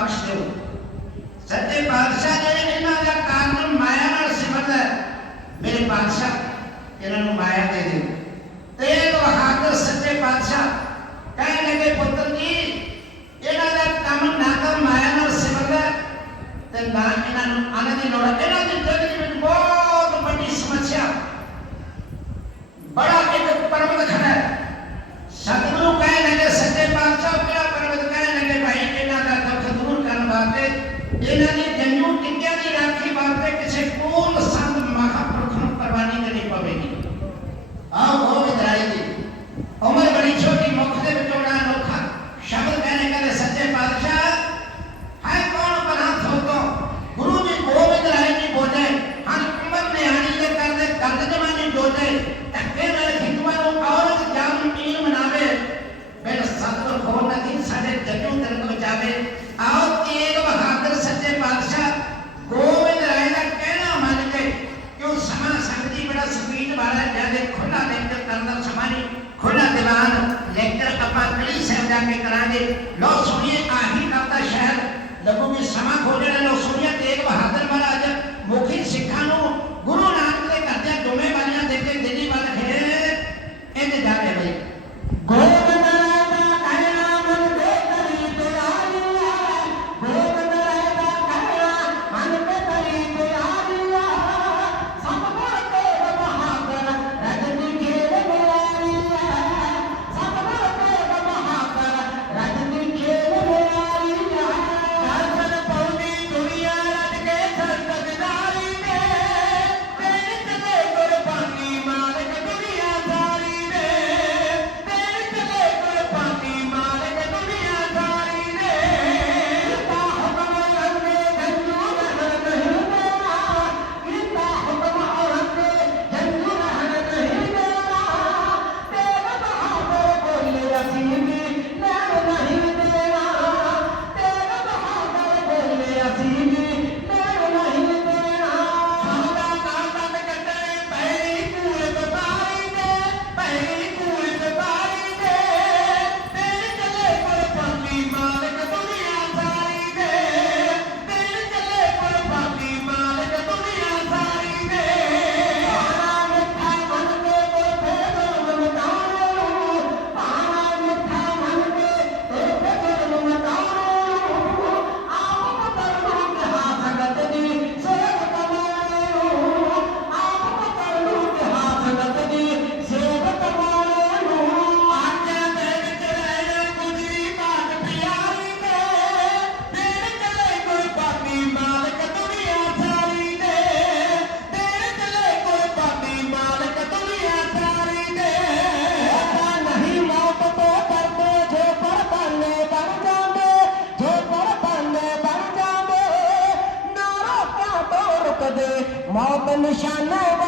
ਵਿੱਚੋਂ ਮੌਤ ਨਿਸ਼ਾਨੇ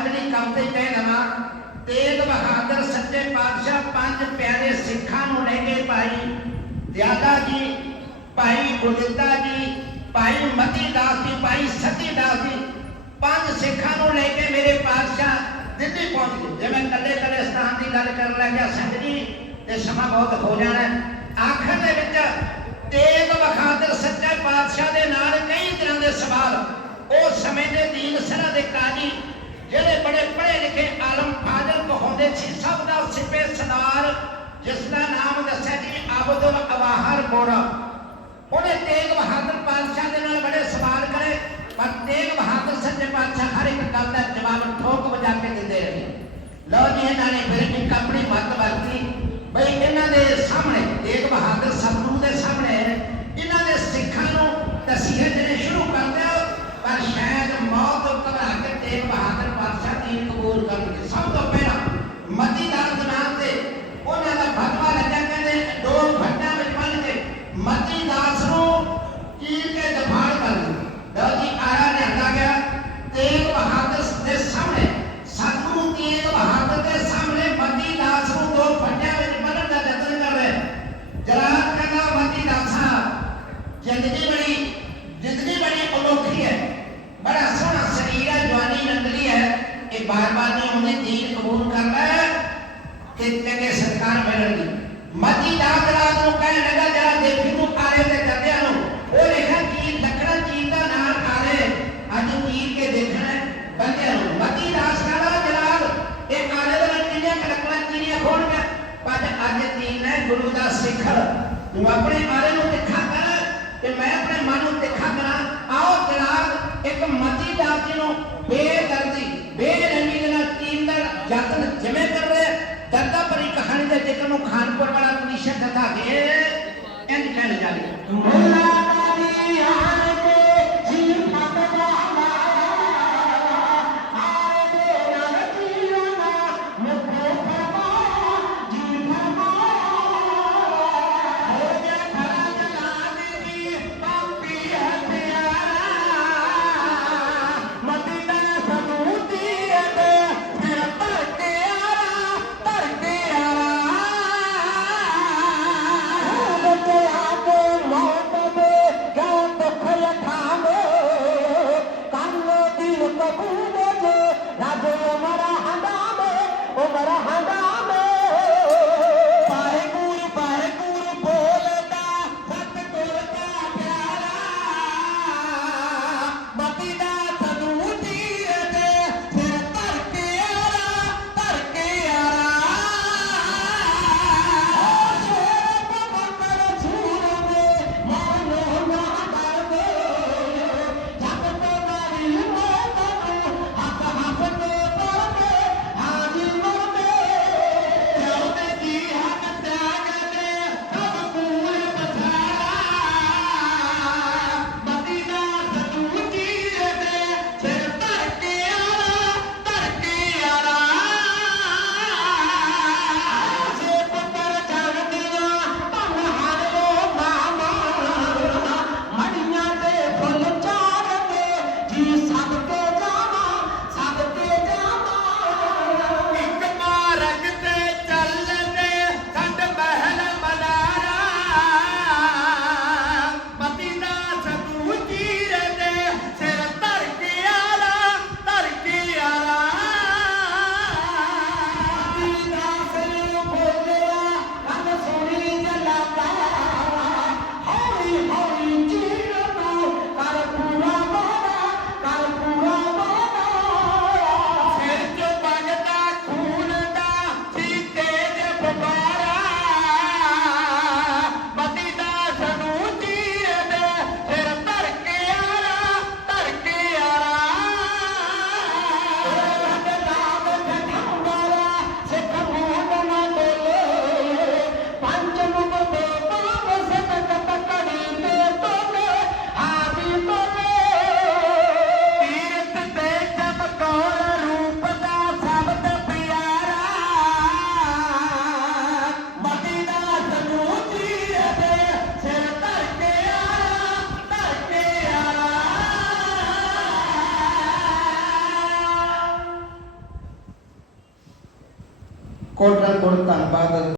ਅਗਲੀ ਕਵਿਤਾ ਹੀ ਕਹਿ ਤੇਗ ਬਹਾਦਰ ਸੱਚੇ ਪਾਤਸ਼ਾਹ ਪੰਜ ਪਿਆਰੇ ਸਿੱਖਾਂ ਨੂੰ ਲੈ ਕੇ ਭਾਈ ਦਿਆਲਾ ਜੀ, ਭਾਈ ਗੁਰਦਿੱਤਾ ਜੀ, ਭਾਈ ਮਤੀ ਦਾਸ ਜੀ, ਭਾਈ ਸਤੀ ਦਾਸ ਜੀ, ਪੰਜ ਸਿੱਖਾਂ ਨੂੰ ਲੈ ਕੇ ਮੇਰੇ ਪਾਤਸ਼ਾਹ ਦਿੱਲੀ ਪਹੁੰਚ ਗਏ। ਜੇ ਮੈਂ ਕੱਲੇ ਕੱਲੇ ਸਥਾਨ ਦੀ ਗੱਲ ਕਰਨ ਲੱਗਿਆ ਸੰਗਤ ਜੀ ਤੇ ਸਮਾਂ ਬਹੁਤ ਹੋ ਜਾਣਾ ਆਖਰ ਦੇ ਵਿੱਚ ਤੇਗ ਬਹਾਦਰ ਸੱਚੇ ਪਾਤਸ਼ਾਹ ਦੇ ਨਾਲ ਕਈ ਤਰ੍ਹਾਂ ਦੇ ਸਵਾਲ, ਉਹ ਸਮੇਂ ਦੇ ਦੀਨ ਸਰਾ ਦੇ ਕਾਜੀ ਜਿਹੜੇ ਬੜੇ ਪੜ੍ਹੇ ਲਿਖੇ ਆਲਮ ਫਾਜ਼ਲ ਕਹਾਉਂਦੇ ਸੀ, ਸਭ ਦਾ ਸਿਪੇ ਸਰਦਾਰ ਜਿਸ ਦਾ ਨਾਮ ਦੱਸਿਆ ਜੀ ਅਬਦੁਲ ਅਵਾਹਰ ਮੋੜਾ ਉਹਨੇ ਤੇਗ ਬਹਾਦਰ ਪਾਤਸ਼ਾਹ ਦੇ ਨਾਲ ਬੜੇ ਸਵਾਲ ਕਰੇ, ਪਰ ਤੇਗ ਬਹਾਦਰ ਸੱਜੇ ਪਾਤਸ਼ਾਹ ਹਰ ਇੱਕ ਗੱਲ ਦਾ ਜਵਾਬ ਠੋਕ ਵਜਾ ਕੇ ਦਿੰਦੇ ਰਹੇ। ਲਓ ਜੀ, ਇਹਨਾਂ ਨੇ ਫਿਰ ਇੱਕ ਆਪਣੀ ਮੱਤ ਵਰਤੀ। ਬਈ ਇਹਨਾਂ ਦੇ ਸਾਹਮਣੇ, ਤੇਗ ਬਹਾਦਰ ਸਤਿਗੁਰੂ ਦੇ ਸਾਹਮਣੇ ਇਹਨਾਂ ਦੇ ਸਿੱਖਾਂ ਨੂੰ ਤਸੀਹੇ ਜਿਹੜੇ ਸ਼ੁਰੂ ਕਰ ਦਿਓ ਪਰ ਸ਼ਾਇਦ ਮੌਤ ਤੋਂ ਘਬਰਾ ਕੇ ਤੇਗ ਬਹਾਦਰ ਪਾਤਸ਼ਾਹ ਦੀ ਕਬੂਲ ਕਰਨਗੇ ਸਭ ਤੋਂ ਪਹਿਲਾਂ ਮਤੀ ਦਾਸ ਦੇ ਨਾਮ ਤੇ ਉਹਨਾਂ ਦਾ ਫਤਵਾ ਲੱਗਾ ਕਹਿੰਦੇ ਦੋ ਫੱਟਾਂ ਵਿੱਚ ਬੰਨ ਕੇ ਮਤੀ ਦਾਸ ਨੂੰ ਚੀਰ ਕੇ ਦਫਾੜ ਕਰ ਦਿੱਤਾ ਲਓ ਜੀ ਆਇਆ ਲਿਆਂਦਾ ਗਿਆ ਤੇਗ ਬਹਾਦਰ ਦੇ ਸਾਹਮਣੇ ਸਤਿਗੁਰੂ ਤੇਗ ਬਹਾਦਰ ਦੇ ਸਾਹਮਣੇ ਮਤੀ ਦਾਸ ਨੂੰ ਦੋ ਫੱਟਿਆਂ ਵਿੱਚ ਬੰਨਣ ਦਾ ਯਤਨ ਕਰ ਰਿਹਾ ਜਲਾਲ ਕਹਿੰਦਾ ਮਤੀ ਦਾਸਾ ਜ਼ਿੰਦਗੀ ਬੜੀ ਜ਼ਿੰਦਗੀ ਬੜੀ ਅਨੋਖੀ ਹੈ ਬੜਾ ਸੋਹਣਾ ਸਰੀਰ ਹੈ ਜਵਾਨੀ ਨੰਦਲੀ ਹੈ ਇਹ ਬਾਰ-ਬਾਰ ਨਹੀਂ ਉਹਨੇ ਦੀਨ ਕਬੂਲ ਕਰ ਲੈ ਕਿ ਚੰਗੇ ਸਰਕਾਰ ਮਿਲਣਗੀ ਮਤੀ ਦਾਸ ਰਾਤ ਨੂੰ ਕਹਿਣ ਲੱਗਾ ਜਰਾ ਦੇਖੀ ਤੂੰ ਆਲੇ ਤੇ ਜੱਦਿਆਂ ਨੂੰ ਉਹ ਲਿਖਿਆ ਕੀ ਲੱਕੜਾ ਚੀਰ ਦਾ ਨਾਲ ਆਲੇ ਅੱਜ ਚੀਰ ਕੇ ਦੇਖਣਾ ਹੈ ਬੰਦਿਆਂ ਨੂੰ ਮਤੀ ਦਾਸ ਕਹਿੰਦਾ ਜਲਾਲ ਇਹ ਆਲੇ ਦੇ ਨਾਲ ਕਿੰਨੀਆਂ ਕੁ ਲੱਕੜਾਂ ਚੀਰੀਆਂ ਖੋਣਗੇ ਪਰ ਅੱਜ ਤੀਨ ਹੈ ਗੁਰੂ ਦਾ ਸਿੱਖਰ ਤੂੰ ਆਪਣੇ ਆਲੇ ਨੂੰ ਤਿੱਖਾ ਕਰ ਤੇ ਮੈਂ ਆਪਣੇ ਮਨ ਨੂੰ ਤਿੱਖਾ ਕਰਾਂ ਆਓ ਜਲਾਲ ਇੱਕ ਮਤੀ ਬੇਦਰਦੀ, ਬੇਰਹਿਮੀ ਦੇ ਨਾਲ ਤੀਨ ਦਾ ਯਤਨ ਜਿਵੇਂ ਕਰ ਰਿਹਾ ਦਰਦਾ ਭਰੀ ਕਹਾਣੀ ਦੇ ਜ਼ਿਕਰ ਨੂੰ ਖਾਨਪੁਰ ਵਾਲਾ ਕਮਿਸ਼ਨ ਦਿਖਾ ਕੇ ਇੰਜ ਕਹਿਣ ਜਾਲੀ ਮੁੱਲਾ ਕਾਦੀ ਆਣ